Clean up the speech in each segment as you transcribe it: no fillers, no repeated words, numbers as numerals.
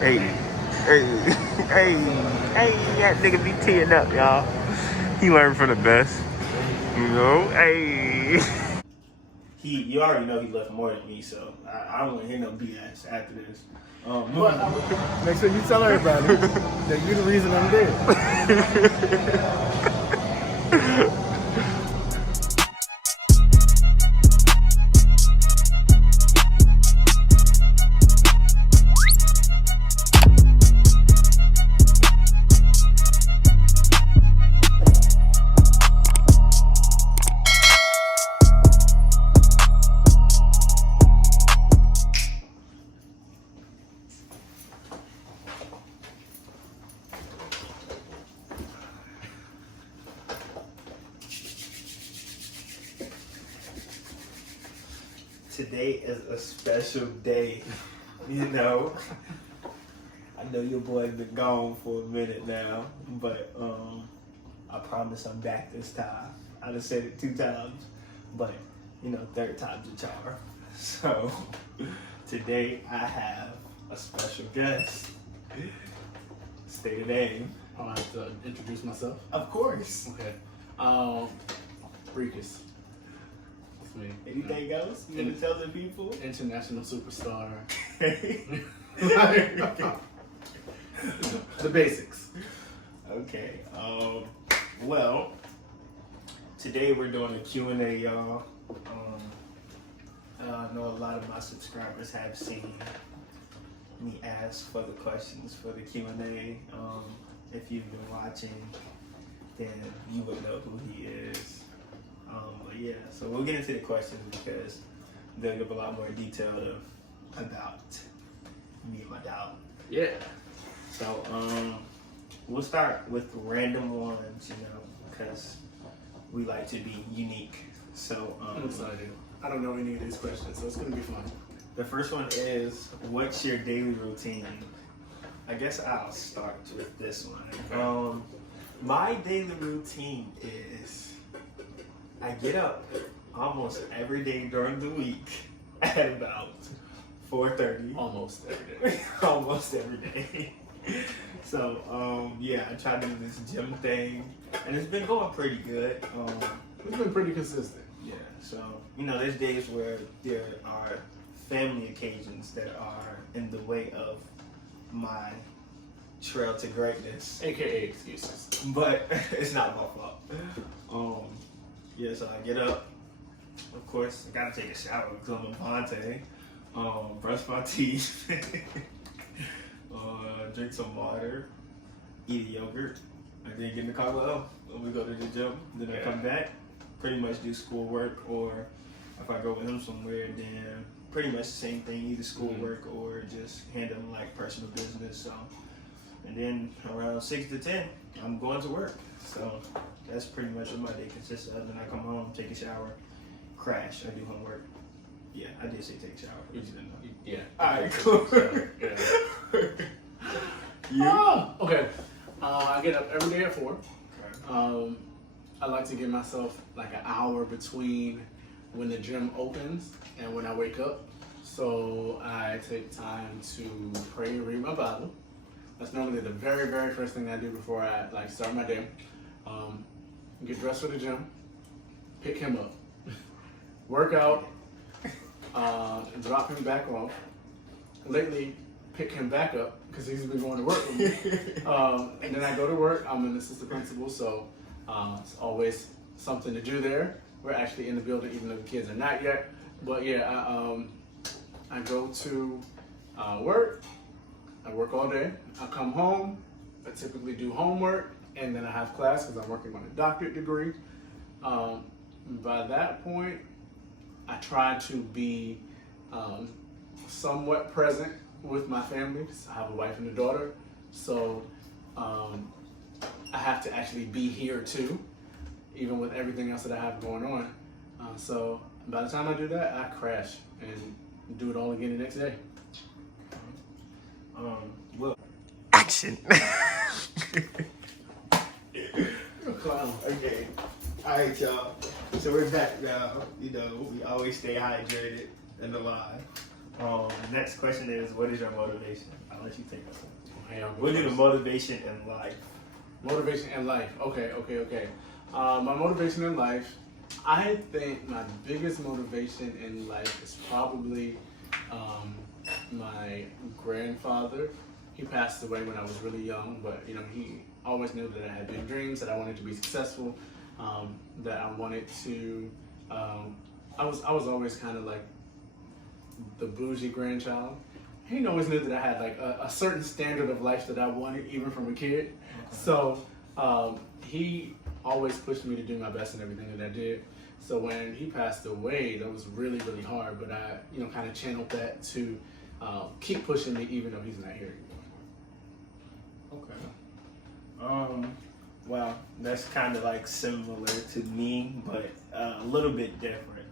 Hey, hey, hey, hey, that nigga be teeing up, y'all. He learned from the best. You know, hey. You already know he left more than me, so I don't want to hear no BS after this. Make sure you tell everybody that you're the reason I'm dead. Today is a special day, you know. I know your boy been gone for a minute now, but I promise I'm back this time. I done said it 2 times, but you know, 3rd time's a charm. So today I have a special guest. State a name. I have to introduce myself. Of course. Okay. Freakus. That's me. Anything else you want to tell the people? International superstar. The basics. Okay. Well, today we're doing a Q&A, y'all. I know a lot of my subscribers have seen me ask for the questions for the Q&A. If you've been watching, then you would know who he is. But yeah, so we'll get into the questions because they'll give a lot more detail about me and my dog. Yeah. So we'll start with random ones, you know, because we like to be unique. So I'm excited. I don't know any of these questions, so it's gonna be fun. The first one is, what's your daily routine? I guess I'll start with this one. Okay. My daily routine is I get up almost every day during the week at about 4:30. Almost every day. Almost every day. So yeah, I try to do this gym thing, and it's been going pretty good. It's been pretty consistent. Yeah, so you know, there's days where there are family occasions that are in the way of my trail to greatness, AKA excuses. but it's not my fault. Yeah, so I get up. Of course, I gotta take a shower because I'm a Monte. Brush my teeth. Drink some water. Eat a yogurt. I then get in the car with L. When we go to the gym, then I come back. Pretty much do schoolwork, or if I go with him somewhere, then pretty much the same thing, either schoolwork or just handling like personal business. So, and then around 6 to 10, I'm going to work. So that's pretty much what my day consists of. Then I come home, take a shower, crash, I do homework. Yeah, I did say take a shower. You didn't know. Yeah. Alright, cool. Yeah. You? Oh, okay. I get up every day at 4. Okay. I like to give myself like an hour between when the gym opens and when I wake up. So I take time to pray and read my Bible. That's normally the very, very first thing I do before I like start my day. Get dressed for the gym, pick him up, work out, drop him back off. Lately, pick him back up because he's been going to work with me. And then I go to work. I'm an assistant principal, so it's always something to do there. We're actually in the building, even though the kids are not yet. But yeah, I go to work. I work all day. I come home. I typically do homework, and then I have class because I'm working on a doctorate degree. By that point, I try to be somewhat present with my family. I have a wife and a daughter, so I have to actually be here too, even with everything else that I have going on. So by the time I do that, I crash and do it all again the next day. Well, action. You're a clown. Okay. All right, y'all. So we're back now. You know, we always stay hydrated and alive. Next question is, what is your motivation? I I'll let you take that one. Okay, I'll go We'll do the first. motivation in life. Motivation in life. Okay. My motivation in life, I think my biggest motivation in life is probably my grandfather. He passed away when I was really young, but you know, he always knew that I had big dreams, that I wanted to be successful, that I wanted to. I was always kind of like the bougie grandchild. He always knew that I had like a certain standard of life that I wanted, even from a kid. Okay. So he always pushed me to do my best in everything that I did. So when he passed away, that was really, really hard. But I, you know, kind of channeled that to keep pushing me, even though he's not here anymore. Okay. Well, that's kind of like similar to me, but a little bit different.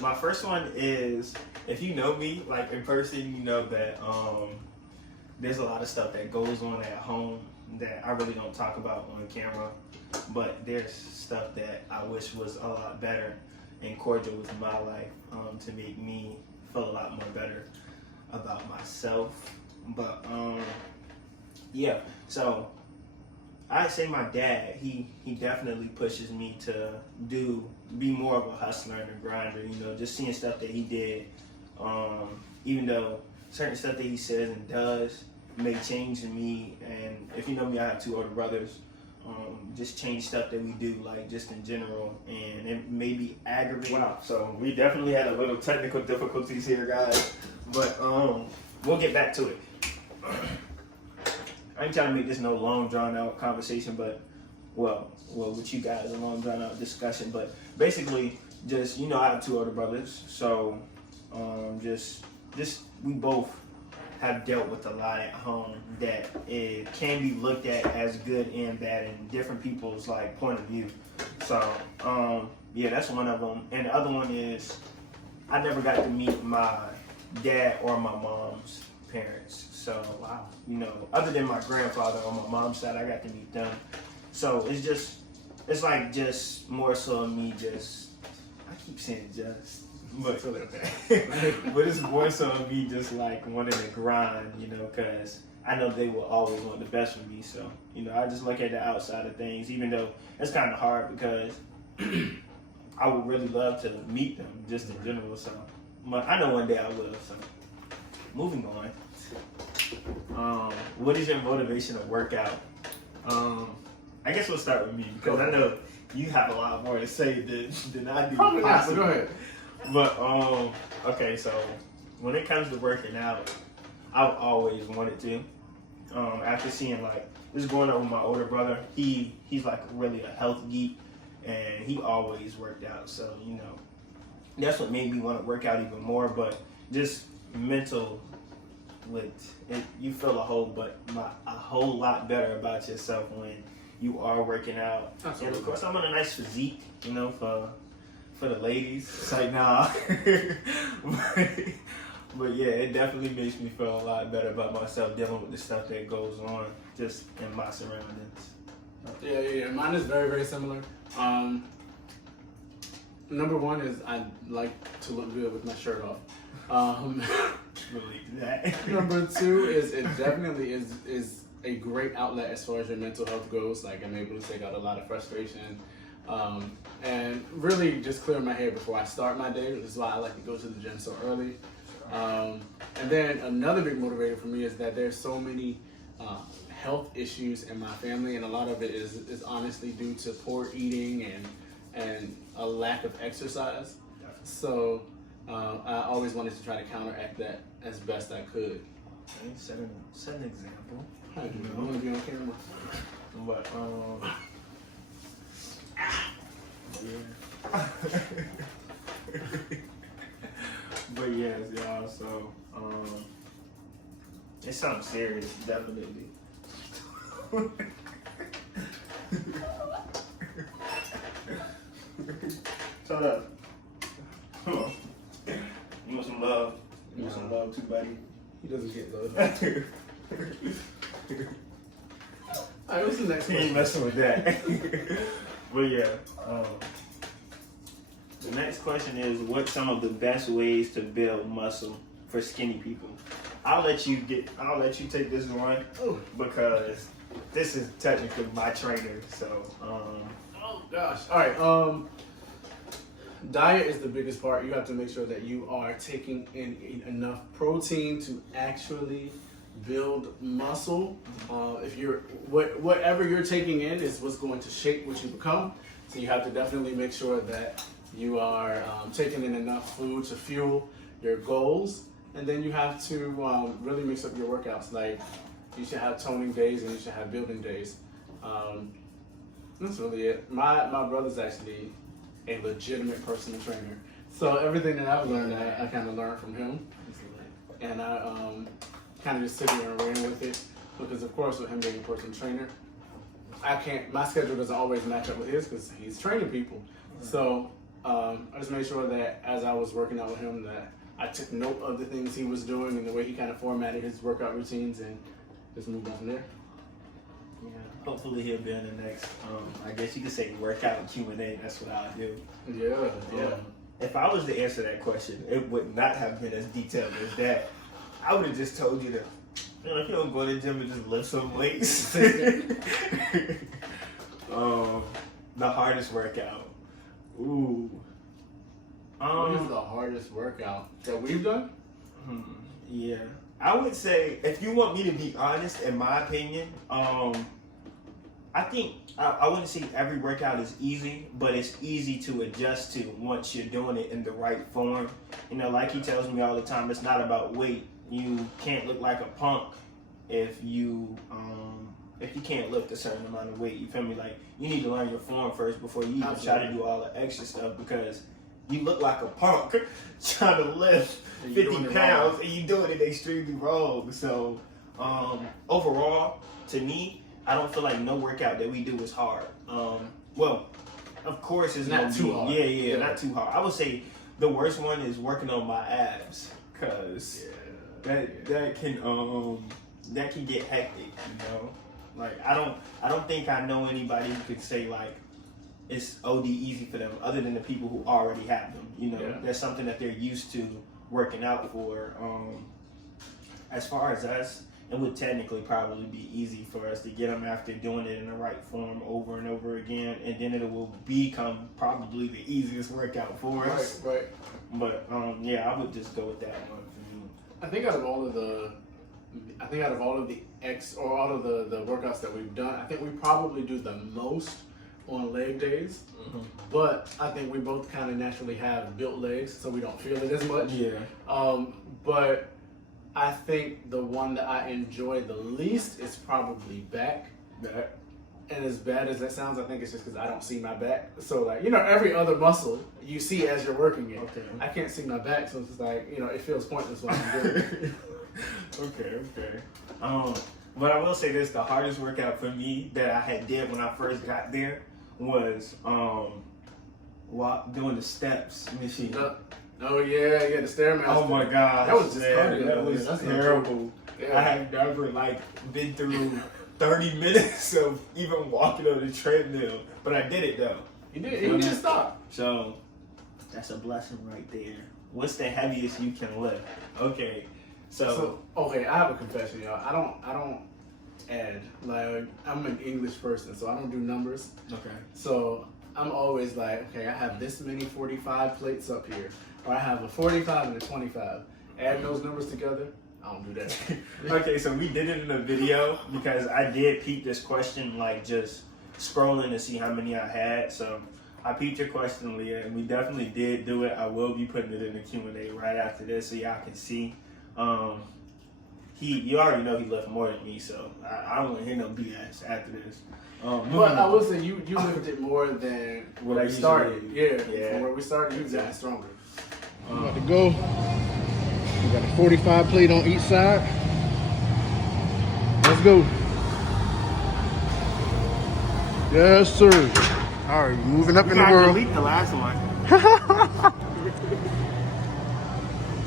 My first one is, if you know me, like in person, you know that there's a lot of stuff that goes on at home that I really don't talk about on camera, but there's stuff that I wish was a lot better and cordial with my life to make me feel a lot more better about myself. But yeah, so I'd say my dad, he definitely pushes me to be more of a hustler and a grinder, you know, just seeing stuff that he did, even though certain stuff that he says and does may change in me. And if you know me, I have 2 older brothers, just change stuff that we do, like just in general, and it may be aggravating. Wow. So we definitely had a little technical difficulties here, guys, but we'll get back to it. I ain't trying to make this no long drawn out conversation, but well, with you guys, a long drawn out discussion. But basically, just, you know, I have 2 older brothers, so just we both have dealt with a lot at home that it can be looked at as good and bad in different people's like point of view. So yeah, that's one of them. And the other one is I never got to meet my dad or my mom's parents. So, wow, you know, other than my grandfather on my mom's side, I got to meet them. So it's like just more so me just, I keep saying just, but, but it's more so me just like wanting to grind, you know, because I know they will always want the best for me. So, you know, I just look at the outside of things, even though it's kind of hard because I would really love to meet them just in general. So, but I know one day I will. So, moving on. What is your motivation to work out? I guess we'll start with me because I know you have a lot more to say than I do. Probably not, so go ahead. But okay, so when it comes to working out, I've always wanted to. After seeing like this growing up with my older brother, he's like really a health geek, and he always worked out. So you know, that's what made me want to work out even more. But just mental. With it, you feel a whole lot better about yourself when you are working out. Absolutely. And of course, I'm on a nice physique, you know, for the ladies. It's like nah, but yeah, it definitely makes me feel a lot better about myself dealing with the stuff that goes on just in my surroundings. Yeah. Mine is very, very similar. Number one is I like to look good with my shirt off. Believe that. Number 2 is it definitely is a great outlet as far as your mental health goes. Like I'm able to take out a lot of frustration and really just clear my head before I start my day, which is why I like to go to the gym so early. And then another big motivator for me is that there's so many health issues in my family, and a lot of it is honestly due to poor eating and a lack of exercise. So I always wanted to try to counteract that as best I could. Okay, set an example. I want to be on camera. But yeah. But yes, y'all. So it's something serious, definitely. Shut up. Come on. You want some love? You want some love too, buddy? He doesn't get love. Alright, what's the next He one? ain't messing with that. But yeah. The next question is, what's some of the best ways to build muscle for skinny people? I'll let you take this one because this is technically my trainer. So, oh gosh. All right. Diet is the biggest part. You have to make sure that you are taking in enough protein to actually build muscle. If you're whatever you're taking in is what's going to shape what you become. So you have to definitely make sure that you are taking in enough food to fuel your goals, and then you have to really mix up your workouts. Like you should have toning days and you should have building days. That's really it. My brother's actually a legitimate personal trainer, so everything that I've learned, I kind of learned from him, and I kind of just sit here and ran with it because, of course, with him being a personal trainer, my schedule doesn't always match up with his because he's training people. So I just made sure that as I was working out with him that I took note of the things he was doing and the way he kind of formatted his workout routines and just moved on from there. Yeah, hopefully he'll be in the next, I guess you could say workout Q&A. That's what I'll do. Yeah. If I was to answer that question, it would not have been as detailed as that. I would have just told you to, if you don't go to the gym and just lift some weights. The hardest workout. Ooh. What is the hardest workout that we've done? Yeah. I would say, if you want me to be honest, in my opinion, I think I wouldn't say every workout is easy, but it's easy to adjust to once you're doing it in the right form. You know, like he tells me all the time, it's not about weight. You can't look like a punk if you can't lift a certain amount of weight. You feel me? Like, you need to learn your form first before you even try to do all the extra stuff, because you look like a punk trying to lift 50 pounds and you doing it extremely wrong. So overall, to me, I don't feel like no workout that we do is hard. Well, of course it's not too hard. Yeah, not too hard. I would say the worst one is working on my abs, because that can get hectic, you know? Like, I don't think I know anybody who could say like it's OD easy for them, other than the people who already have them. You know, that's something that they're used to working out for. As far as us, it would technically probably be easy for us to get them after doing it in the right form over and over again, and then it will become probably the easiest workout for us. Right. But yeah, I would just go with that one for me. I think out of all of the workouts that we've done, I think we probably do the most on leg days. But I think we both kind of naturally have built legs, so we don't feel it as much. Yeah. But I think the one that I enjoy the least is probably back. And as bad as that sounds, I think it's just because I don't see my back. So, like, you know, every other muscle you see as you're working it. Okay. I can't see my back, so it's just like, you know, it feels pointless when I'm doing it. Okay. But I will say this: the hardest workout for me that I did when I first got there was doing the steps machine. Oh yeah, the Stairmaster. Oh my God, that was just cardio. That was terrible. Yeah. I have never been through 30 minutes of even walking on the treadmill, but I did it though. You did. You didn't stop. So that's a blessing right there. What's the heaviest you can lift? Okay. So okay, I have a confession, y'all. I don't add. Like, I'm an English person, so I don't do numbers. Okay. So I'm always like, okay, I have this many 45 plates up here, or I have a 45 and a 25. Add those numbers together, I don't do that. Okay, so we did it in a video because I did peep this question, like just scrolling to see how many I had. So I peeped your question, Leah, and we definitely did do it. I will be putting it in the Q&A right after this so y'all can see. You already know he left more than me, so I don't want to hear no BS after this. But I will say you lifted more than what where I we started. usually Yeah, from where we started, you got stronger. I'm about to go. We got a 45 plate on each side. Let's go. Yes, sir. All right, moving up in the world. Delete the last one.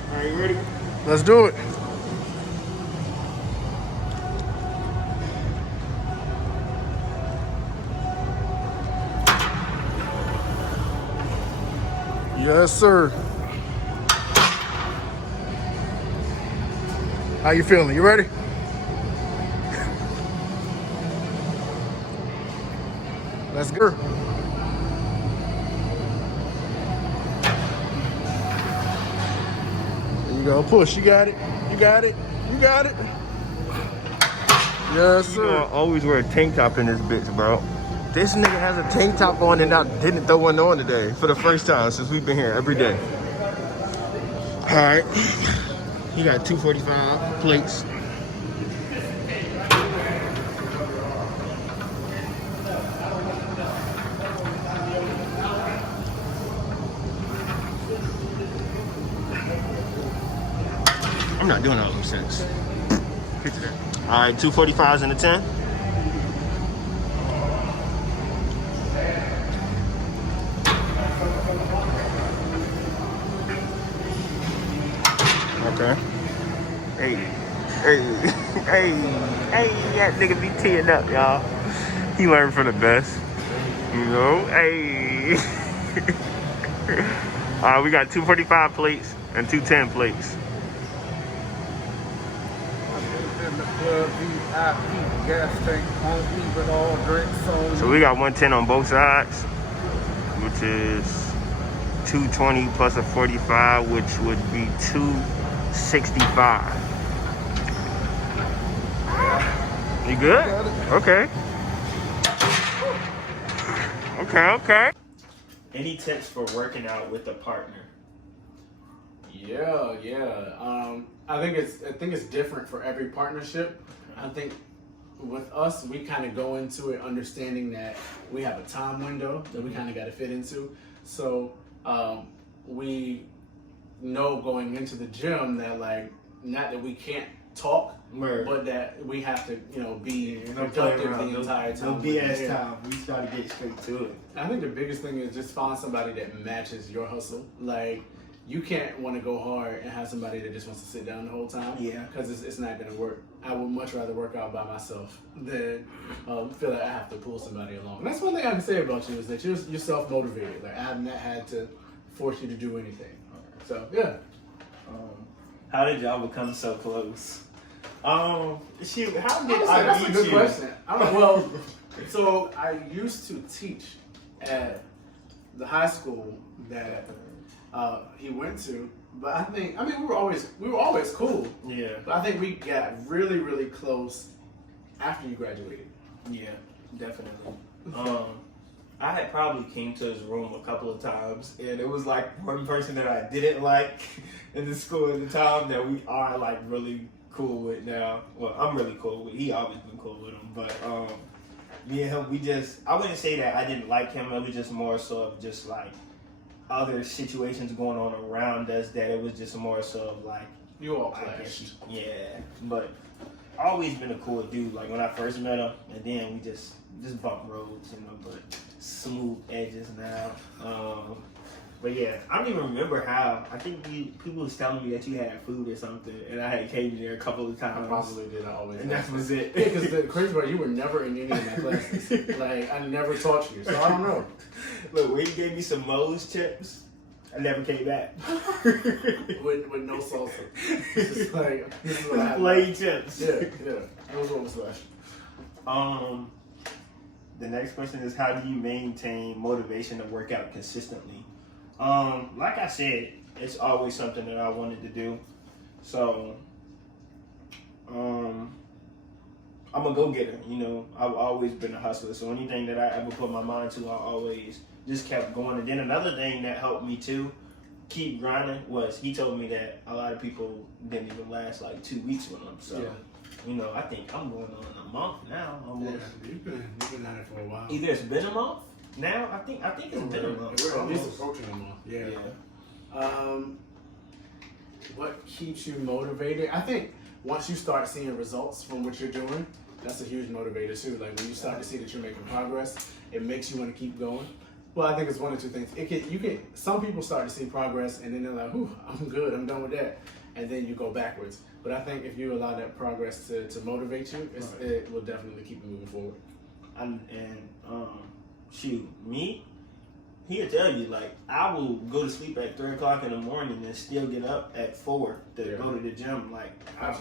All right, you ready? Let's do it. Yes, sir. How you feeling? You ready? Let's go. There you go. Push. You got it. You got it. You got it. Yes, You sir. gonna always wear a tank top in this bitch, bro. This nigga has a tank top on and I didn't throw one on today for the first time since we've been here every day. All right. He got 245 plates. I'm not doing all those things. Picture that. All right, 245s and a 10. Okay. Hey, that nigga be teeing up, y'all. He learned from the best. You know, hey. All right, we got 245 plates and 210 plates. So we got 110 on both sides, which is 220 plus a 45, which would be 265. You good? Okay. Okay. Any tips for working out with a partner? Yeah. I think it's different for every partnership. I think with us, we kind of go into it understanding that we have a time window that we kind of got to fit into. So we know going into the gym that, like, not that we can't talk, but that we have to, be productive the entire time. No BS time. We try to get straight to it. I think the biggest thing is just find somebody that matches your hustle. Like, you can't want to go hard and have somebody that just wants to sit down the whole time. Yeah. Because it's not going to work. I would much rather work out by myself than feel like I have to pull somebody along. And that's one thing I can say about you is that you're self-motivated. Like, I have not had to force you to do anything. So, yeah. How did y'all become so close? Shoot, how did that's a good question. So I used to teach at the high school that he went to, but we were always cool. Yeah. But I think we got really, really close after you graduated. Yeah, definitely. I had probably came to his room a couple of times, and it was like one person that I didn't like in the school at the time that we are like really cool with now. Well, I'm really cool with. He always been cool with him, but me and him, I wouldn't say that I didn't like him. It was just more so of just like other situations going on around us that it was just more so of like you all clashed. Yeah, but always been a cool dude. Like when I first met him, and then we just bump roads, but smooth edges now. But yeah, I don't even remember how. I think people was telling me that you had food or something, and I had came there a couple of times. I probably did. I always. And that was it. Yeah, because the crazy part, you were never in any of my classes. Like, I never taught you, so I don't know. Look, when you gave me some Moe's chips, I never came back. with no salsa. Just like, this is what I have. Plain chips. Yeah. That was what was left. The next question is, how do you maintain motivation to work out consistently? Like I said, it's always something that I wanted to do. So, I'm a go-getter, I've always been a hustler. So anything that I ever put my mind to, I always just kept going. And then another thing that helped me too, keep grinding, was he told me that a lot of people didn't even last like 2 weeks with him. So, I think I'm going on a month now. Almost. Yeah, you've been at it for a while. Either it's been a month now. I think it's been a month. We're at least approaching a month. Yeah. What keeps you motivated? I think once you start seeing results from what you're doing, that's a huge motivator too. Like when you start to see that you're making progress, it makes you want to keep going. Well, I think it's one or two things. Some people start to see progress and then they're like, "Ooh, I'm good. I'm done with that," and then you go backwards. But I think if you allow that progress to motivate you, it will definitely keep you moving forward. Me, he'll tell you, like, I will go to sleep at 3 o'clock in the morning and still get up at 4 to go to the gym. Like,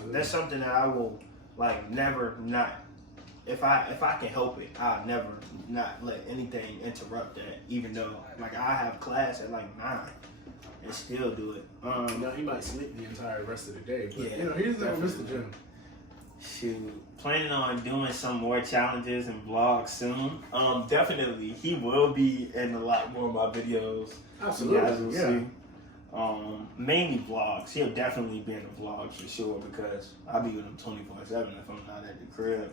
that's something that I will, like, never not. If I can help it, I'll never not let anything interrupt that. Even though, like, I have class at like 9 and still do it. No, he might sleep the entire rest of the day, but Yeah, you know, he doesn't ever miss the gym. Shoot, planning on doing some more challenges and vlogs soon. Definitely, he will be in a lot more of my videos. Absolutely, You guys will yeah. see. Mainly vlogs. He'll definitely be in the vlogs for sure because I'll be with him 24/7 if I'm not at the crib.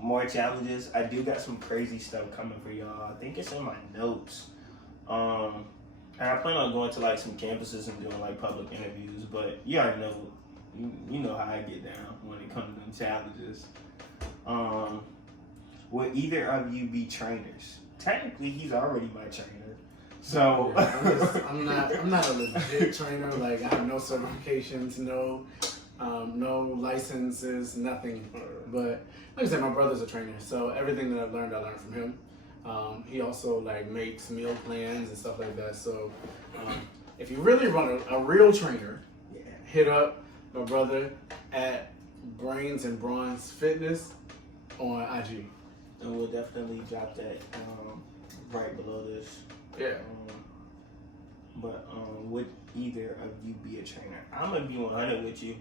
More challenges. I do got some crazy stuff coming for y'all. I think it's in my notes. And I plan on going to like some campuses and doing like public interviews, but you already know, you know how I get down when it comes to them challenges. Would either of you be trainers? Technically, he's already my trainer, so Yeah, I'm not a legit trainer. Like, I have no certifications, no licenses, nothing. But like I said, my brother's a trainer, so everything that I learned from him. He also like makes meal plans and stuff like that. So if you really want a real trainer, hit up my brother at Brains and Bronze Fitness on IG. And we'll definitely drop that right below this. Yeah. But would either of you be a trainer? I'm gonna be 100 with you.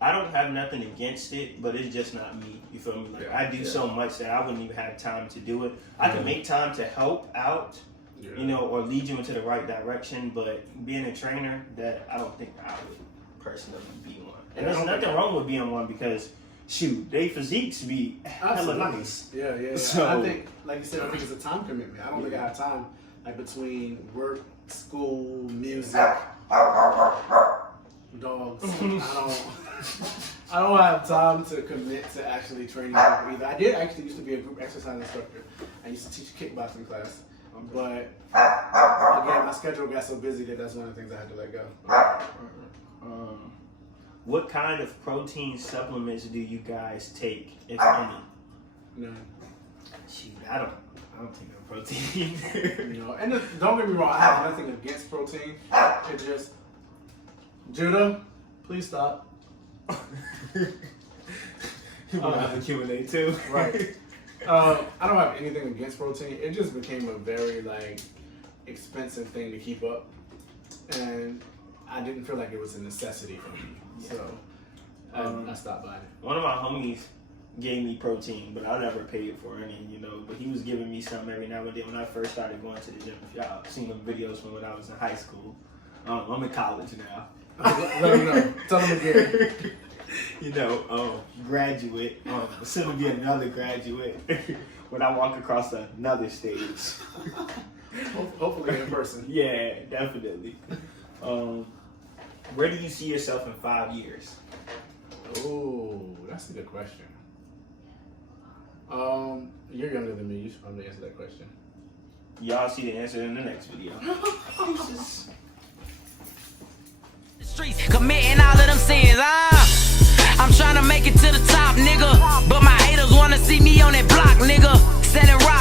I don't have nothing against it, but it's just not me. You feel me? Like, I do so much that I wouldn't even have time to do it. I can make time to help out, you know, or lead you into the right direction. But being a trainer, that I don't think I would personally be one. And there's nothing wrong with being one because, shoot, they physiques be hella nice. Yeah. So, I think, like you said, I think it's a time commitment. I don't think I have time, like, between work, school, music, dogs. I don't have time to commit to actually training people either. I did actually used to be a group exercise instructor. I used to teach a kickboxing class. But again, my schedule got so busy that that's one of the things I had to let go. What kind of protein supplements do you guys take, if any? No. Shoot, I don't take no protein. You know, and don't get me wrong, I have nothing against protein. It just, Judah, please stop. We'll have a Q&A too. Right. I don't have anything against protein. It just became a very like expensive thing to keep up, and I didn't feel like it was a necessity for me. So I stopped buying it. One of my homies gave me protein, but I never paid for any, you know. But he was giving me some every now and then when I first started going to the gym. If y'all seen them videos from when I was in high school. I'm in college now. Let him know. Tell him again. You know, graduate. Soon to be another graduate when I walk across another stage. Hopefully in person. Yeah, definitely. Where do you see yourself in 5 years? Oh, that's a good question. You're younger than me. You should probably answer that question. Y'all see the answer in the next video. Streets committing all of them sins. I'm trying to make it to the top, nigga. But my haters wanna see me on that block, nigga. Selling rock.